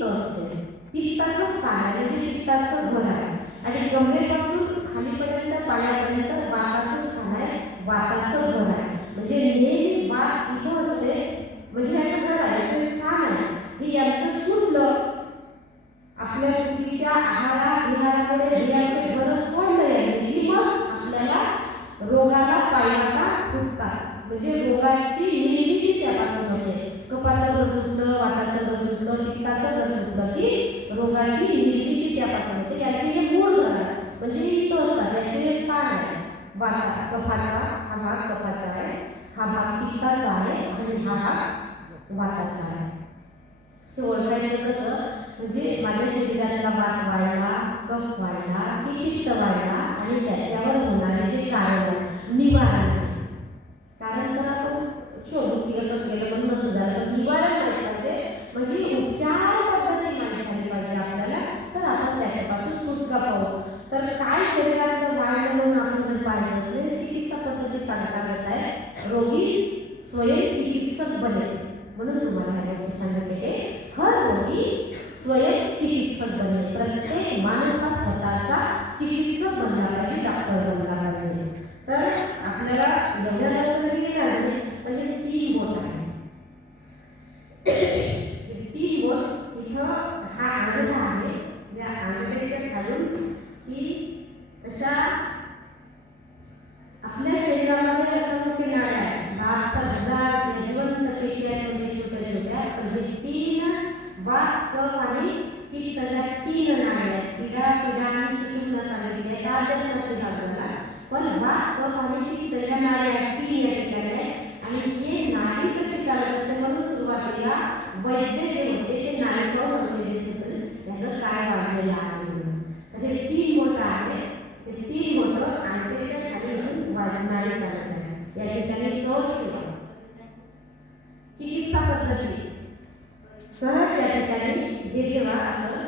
पित्त असते, पित्ताचं स्थान आहे म्हणजे पित्ताचं घर आहे. आणि गंभीरपासून खालीपर्यंत पायापर्यंत वाताचं स्थान आहे, वाताचं घर आहे. म्हणजे नेहमी वात इथं असते म्हणजे याचं घर आहे, याचं स्थान आहे. हे यांचं सुटलं आपल्या चुकीच्या आहारा विहारामुळे देहाचे घर सोडलं की मग आपल्याला रोगाला पायवाटा फुटतात. म्हणजे रोगाची निर्मिती त्यापासून होते. कफाचं घर सुटलं, वाताचं घर सुटलं, पित्ताचं घर सुटलं की रोगाची निर्मिती त्यापासून होते. याचे हे मूळ घर आहे म्हणजे इथं असतात, याचे हे स्थान आहे. वाता कफाचा हा भाग कफाचा आहे, हा भाग पित्ताचा आहे आणि हा भाग वाताचा आहे. हे ओळखायचं कसं म्हणजे माझ्या शरीरातला वात वाढला, कफ वाढला की पित्त वाढला आणि त्याच्यावर होणारे जे कारण निवारण. कारण तर आपण शोधू की असं केलं पण नसं झालं, पण निवारण नाही पाहिजे म्हणजे उपचार पद्धती माहीत झाली पाहिजे आपल्याला, तर आपण त्याच्यापासून सुटका पाहू. तर काय शरीरातलं वाढलं म्हणून आपण जर पाहिजे असेल चिकित्सा पद्धती सांगत आहे, रोगी स्वयं चिकित्सक बने. म्हणून तुम्हाला ह्या गोष्टी सांगितले, हर रोगी स्वयं चिकित्सक बने. प्रत्येक माणूस हा स्वतःचा चिकित्सक बनला पाहिजे, डॉक्टर बनला पाहिजे. तर आपल्याला एवढ्या लवकर येणार नाही म्हणजे 3 बोट आहे. 3 बोट इथं हा अंगठा आहे, या अंगठ्याच्या खालून की अशा आपल्या शरीरामध्ये असं मोठी नाडी आहे, 72,000 जिवंत पेशी आहेत म्हणजे छोट्या छोट्या. तर हे 3 वात, कफ आणि पित्त या 3 नाडी आहेत. पिढा पिढा आणि सुषुम्ना सांगितले आहेत आजन्माची भागाला, पण वात, कफ आणि पित्त या नाडी आहेत 3 या ठिकाणी आहेत. आणि हे नाडी कशी चालत असते म्हणून सुरुवातीला वैद्य जे होते ते नाडी खाऊन औषध देत होते याचं काय वाढलेलं आहे. तर हे 3 बोटं आहेत, हे 3 बोटं अंगठ्याच्या खाली नाडी चालत आहे. या ठिकाणी सहज ठेवा. चिकित्सा पद्धती सहज या ठिकाणी हे ठेवा असं